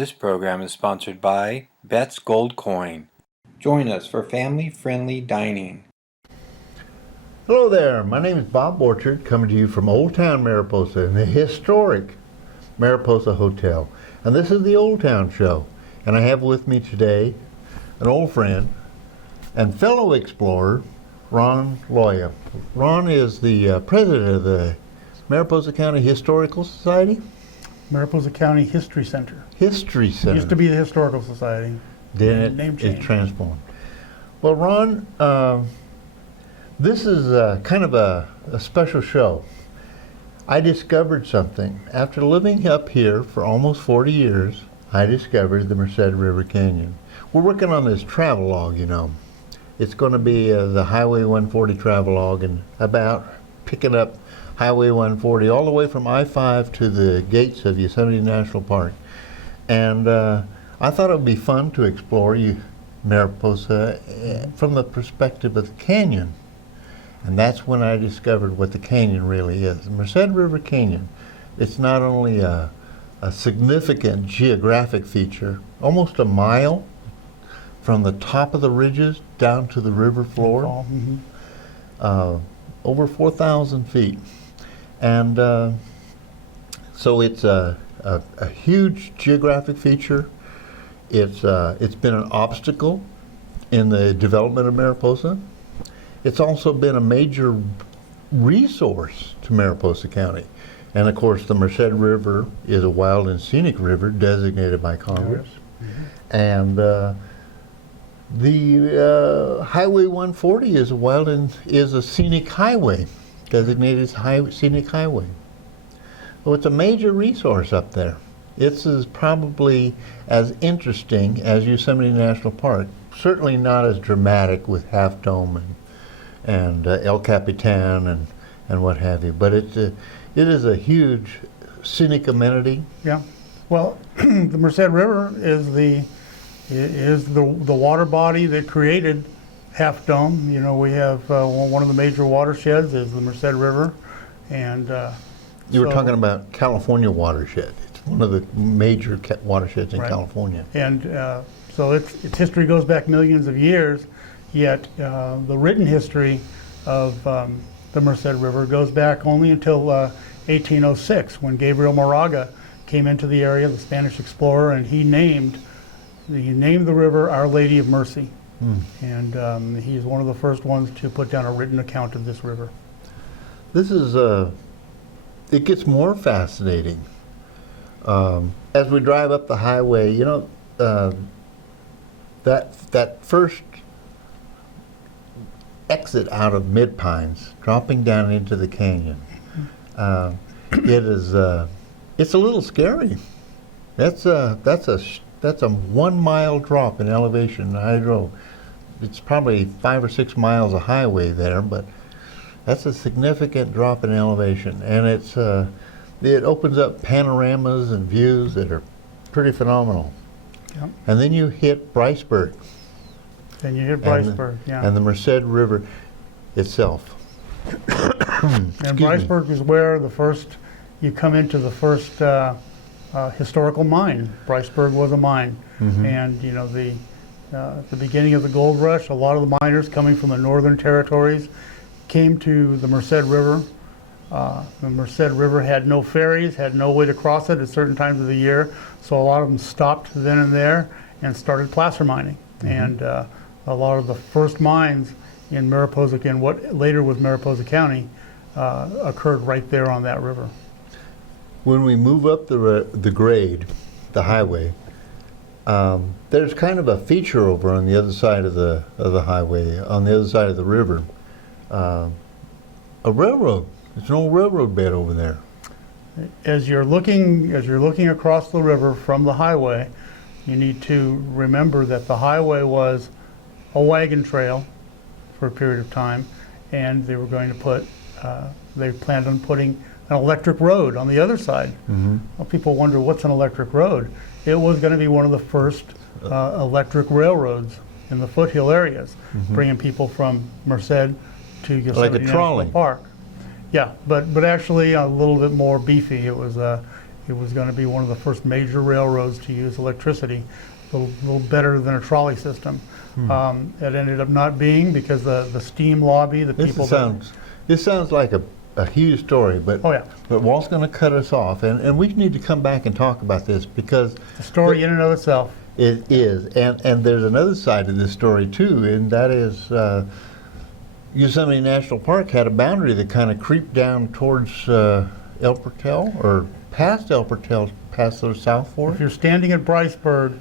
This program is sponsored by Bet's Gold Coin. Join us for family-friendly dining. Hello there, my name is Bob Orchard, coming to you from Old Town Mariposa in the historic Mariposa Hotel. And this is the Old Town Show. And I have with me today an old friend and fellow explorer, Ron Loya. Ron is the president of the Mariposa County Historical Society? Mariposa County History Center. History Center. Used to be the Historical Society. Then it transformed. Well, Ron, this is kind of a special show. I discovered something. After living up here for almost 40 years, I discovered the Merced River Canyon. We're working on this travelogue, you know. It's going to be the Highway 140 travelogue, and about picking up Highway 140 all the way from I-5 to the gates of Yosemite National Park. And I thought it would be fun to explore Mariposa from the perspective of the canyon. And that's when I discovered what the canyon really is. The Merced River Canyon, it's not only a significant geographic feature, almost a mile from the top of the ridges down to the river floor, over 4,000 feet. And so it's a huge geographic feature. It's been an obstacle in the development of Mariposa. It's also been a major resource to Mariposa County. And of course, the Merced River is a wild and scenic river designated by Congress. And the Highway 140 is a scenic highway, designated scenic highway. So it's a major resource up there. It's probably as interesting as Yosemite National Park. Certainly not as dramatic with Half Dome and El Capitan and what have you. But it is a huge scenic amenity. Yeah. Well, the Merced River is the water body that created Half Dome. You know, we have one of the major watersheds is the Merced River, and you were talking about California watershed. It's one of the major watersheds in California. And so its history goes back millions of years. Yet the written history of the Merced River goes back only until 1806, when Gabriel Moraga came into the area, the Spanish explorer, and he named the river Our Lady of Mercy. And he's one of the first ones to put down a written account of this river. This is it gets more fascinating as we drive up the highway. You know, that first exit out of Mid Pines, dropping down into the canyon. It's a little scary. That's a 1 mile drop in elevation. I drove. It's probably 5 or 6 miles of highway there, but that's a significant drop in elevation, and it opens up panoramas and views that are pretty phenomenal. Yep. And then you hit Bryceburg. And you hit Bryceburg, and the Merced River itself. And Bryceburg is where you come into the first historical mine. Bryceburg was a mine. And you know, the beginning of the gold rush, a lot of the miners coming from the northern territories came to the Merced River. The Merced River had no ferries, had no way to cross it at certain times of the year, so a lot of them stopped then and there and started placer mining. And a lot of the first mines in Mariposa, and what later was Mariposa County, occurred right there on that river. When we move up the grade, the highway, there's kind of a feature over on the other side of the highway, on the other side of the river, a railroad. It's an old railroad bed over there. As you're looking across the river from the highway, you need to remember that the highway was a wagon trail for a period of time, and they were going to put, they planned on putting an electric road on the other side. Well, people wonder, what's an electric road? It was going to be one of the first electric railroads in the foothill areas, bringing people from Merced to Yosemite like a trolley National Park. Yeah, but actually a little bit more beefy. It was It was going to be one of the first major railroads to use electricity, a little better than a trolley system. It ended up not being because the steam lobby, the people. This sounds like a huge story, but oh yeah, but Walt's going to cut us off, and we need to come back and talk about this because the story in and of itself. It is, and there's another side to this story too, and that is Yosemite National Park had a boundary that kind of creeped down towards El Portal or past El Portal, past the South Fork. If you're standing at Briceburg,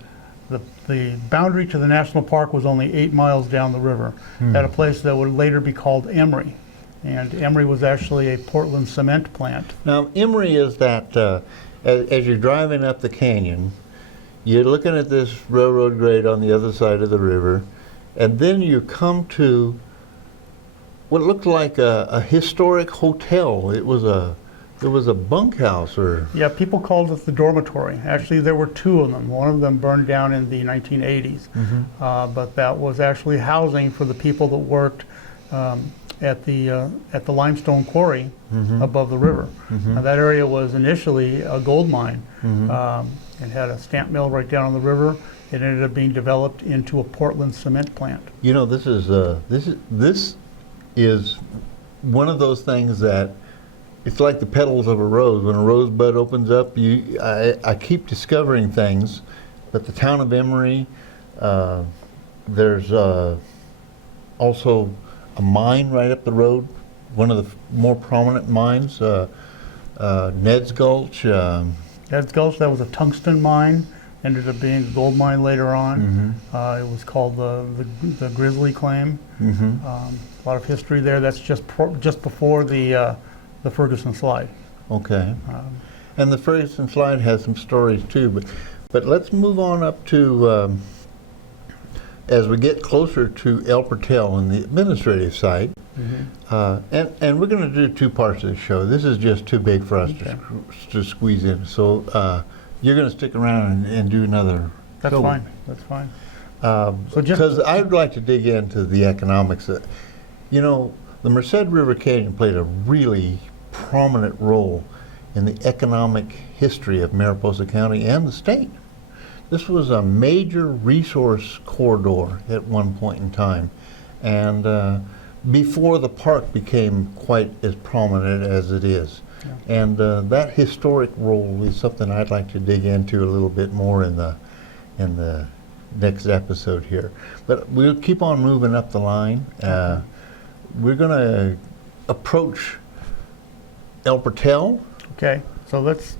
the boundary to the national park was only 8 miles down the river at a place that would later be called Emory. And Emory was actually a Portland cement plant. Now, Emory is that, as you're driving up the canyon, you're looking at this railroad grade on the other side of the river, and then you come to what looked like a historic hotel. It was a bunkhouse, or yeah, people called it the dormitory. Actually, there were 2 of them. One of them burned down in the 1980s, but that was actually housing for the people that worked at the limestone quarry above the river. That area was initially a gold mine. It had a stamp mill right down on the river. It ended up being developed into a Portland cement plant. You know, this is one of those things that it's like the petals of a rose. When a rosebud opens up, I keep discovering things. But the town of Emory, there's also a mine right up the road, one of the more prominent mines, Ned's Gulch. Ned's Gulch, that was a tungsten mine, ended up being a gold mine later on. It was called the Grizzly Claim. A lot of history there. That's just before the Ferguson Slide. Okay. And the Ferguson Slide has some stories too, but let's move on up to as we get closer to El Portal and the administrative site. And we're going to do 2 parts of the show. This is just too big for us to squeeze in. So you're going to stick around and do another. That's show. fine. That's fine. Because I'd like to dig into the economics. You know, the Merced River Canyon played a really prominent role in the economic history of Mariposa County and the state. This was a major resource corridor at one point in time, and before the park became quite as prominent as it is. And that historic role is something I'd like to dig into a little bit more in the next episode here. But we'll keep on moving up the line. We're going to approach El Portal. Okay, so let's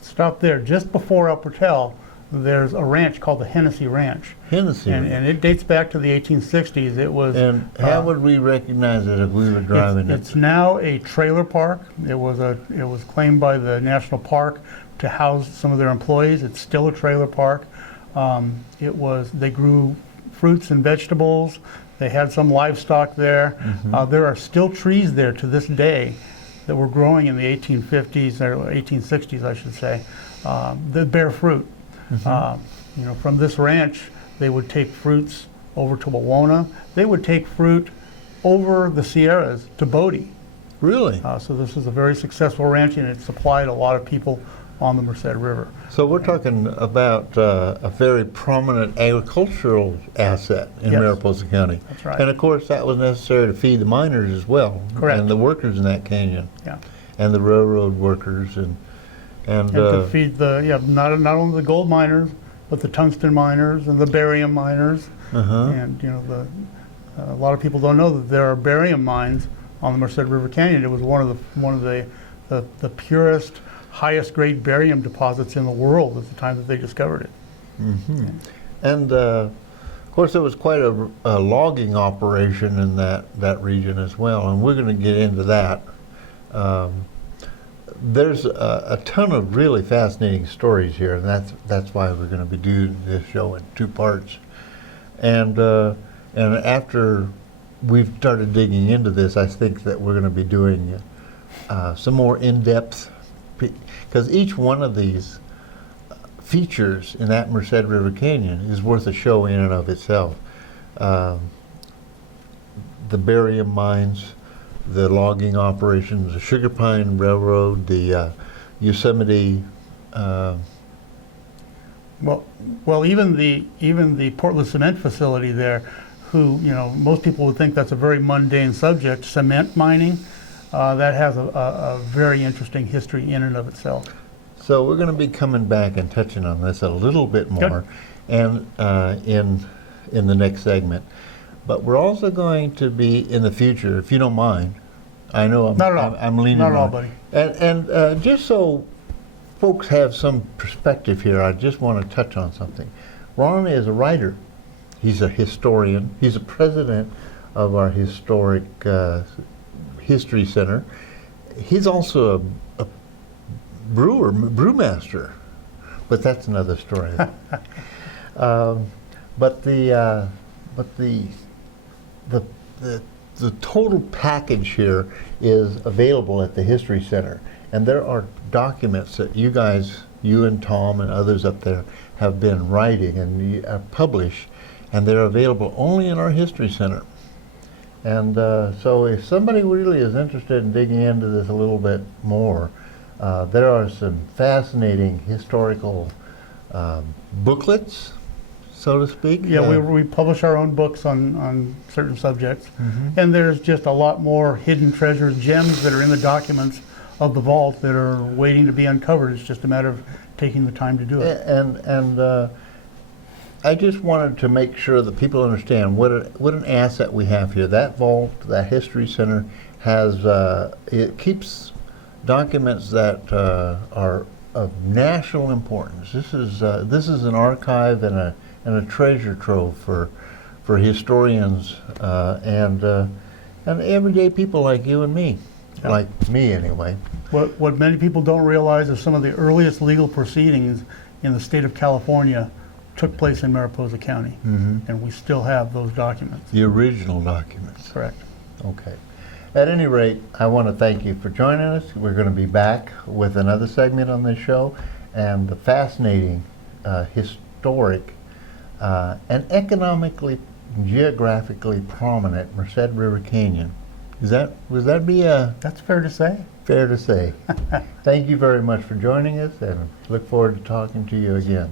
stop there. Just before El Portal, there's a ranch called the Hennessy Ranch. And it dates back to the 1860s. It was. And how would we recognize it if we were driving it? It's now a trailer park. It was claimed by the National Park to house some of their employees. It's still a trailer park. They grew fruits and vegetables. They had some livestock there. There are still trees there to this day that were growing in the 1850s or 1860s, I should say, that bear fruit. You know, from this ranch, they would take fruits over to Wawona. They would take fruit over the Sierras to Bodie. Really? So this was a very successful ranch, and it supplied a lot of people on the Merced River. So we're talking about a very prominent agricultural asset in Mariposa County. That's right. And of course, that was necessary to feed the miners as well. Correct. And the workers in that canyon. Yeah. And the railroad workers and to feed not only the gold miners, but the tungsten miners and the barium miners. And you know, a lot of people don't know that there are barium mines on the Merced River Canyon. It was one of the purest, highest grade barium deposits in the world at the time that they discovered it. And of course, there was quite a logging operation in that region as well, and we're going to get into that. There's a ton of really fascinating stories here, and that's why we're going to be doing this show in 2 parts. And after we've started digging into this, I think that we're going to be doing some more in-depth, because each one of these features in that Merced River Canyon is worth a show in and of itself. The barium mines, the logging operations, the Sugar Pine Railroad, the Yosemite Well, even the Portland cement facility there, who, most people would think that's a very mundane subject, cement mining, that has a very interesting history in and of itself. So we're going to be coming back and touching on this a little bit more, and in the next segment. But we're also going to be in the future, if you don't mind. I know I'm leaning not at all, on. buddy. And just so folks have some perspective here, I just want to touch on something. Ron is a writer. He's a historian. He's a president of our historic history center. He's also a brewmaster, but that's another story. But the total package here is available at the History Center, and there are documents that you guys, you and Tom and others up there, have been writing and published, and they're available only in our History Center. And so if somebody really is interested in digging into this a little bit more, there are some fascinating historical booklets, so to speak. Yeah, we publish our own books on certain subjects, and there's just a lot more hidden treasures, gems that are in the documents of the vault that are waiting to be uncovered. It's just a matter of taking the time to do it. And I just wanted to make sure that people understand what an asset we have here. That vault, that History Center, has it keeps documents that are of national importance. This is an archive and a treasure trove for historians and everyday people like you and me, like me anyway. What many people don't realize is some of the earliest legal proceedings in the state of California took place in Mariposa County, and we still have those documents. The original documents. Correct. Okay. At any rate, I want to thank you for joining us. We're going to be back with another segment on this show, and the fascinating, historic, and economically, geographically prominent Merced River Canyon. Would that be That's fair to say. fair to say? Thank you very much for joining us, and look forward to talking to you again.